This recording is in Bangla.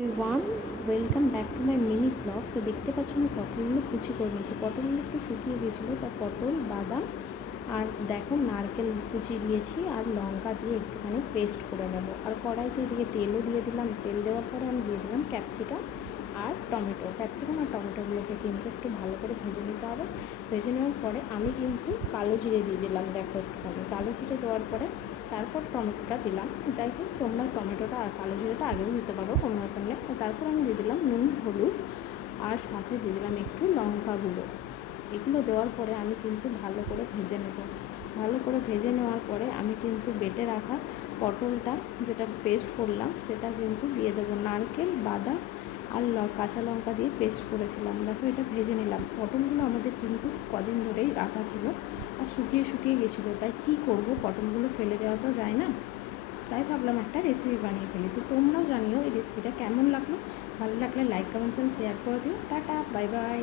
One welcome back to my mini blog তো দেখতে পাচ্ছ আমি পটলগুলো কুচি করে নিয়েছি। পটলগুলো একটু শুকিয়ে গেছিল তা পটল, বাদাম আর দেখো নারকেল কুচি দিয়েছি আর লঙ্কা দিয়ে একটুখানি পেস্ট করে নেব। আর কড়াইতে এদিকে তেলও দিয়ে দিলাম। তেল দেওয়ার পরে আমি দিয়ে দিলাম ক্যাপসিকাম আর টমেটো। ক্যাপসিকাম আর টমেটোগুলোকে কিন্তু একটু ভালো করে ভেজে নিতে হবে। ভেজে নেওয়ার পরে আমি কিন্তু কালো জিরে দিয়ে দিলাম, দেখো একটুখানি। কালো জিরে দেওয়ার পরে তারপর টমেটোটা দিলাম। যাই হোক, তোমরা টমেটোটা আর কালো জিরেটা আগেও দিতে পারো কোনো ব্যাপার নেই। তারপর আমি দিয়ে দিলাম নুন, হলুদ আর সাথে দিয়ে দিলাম একটু লঙ্কা গুঁড়ো। এগুলো দেওয়ার পরে আমি কিন্তু ভালো করে ভেজে নেব। ভালো করে ভেজে নেওয়ার পরে আমি কিন্তু বেটে রাখা পটলটা যেটা পেস্ট করলাম, সেটা কিন্তু দিয়ে দেবো। নারকেল, বাদাম আর কাঁচা লঙ্কা দিয়ে পেস্ট করেছিলাম। দেখো এটা ভেজে নিলাম। পটলগুলো আমাদের কিন্তু কদিন ধরেই রাখা ছিল আর শুকিয়ে শুকিয়ে গেছিল। তাই কি করব? পটলগুলো ফেলে দেওয়া তো যায় না। তাই ভাবলাম একটা রেসিপি বানিয়ে ফেলি। তো তোমরাও জানিও এই রেসিপিটা কেমন লাগল? ভালো লাগলে লাইক কমেন্টস অ্যান্ড শেয়ার করে দিও। Tata bye bye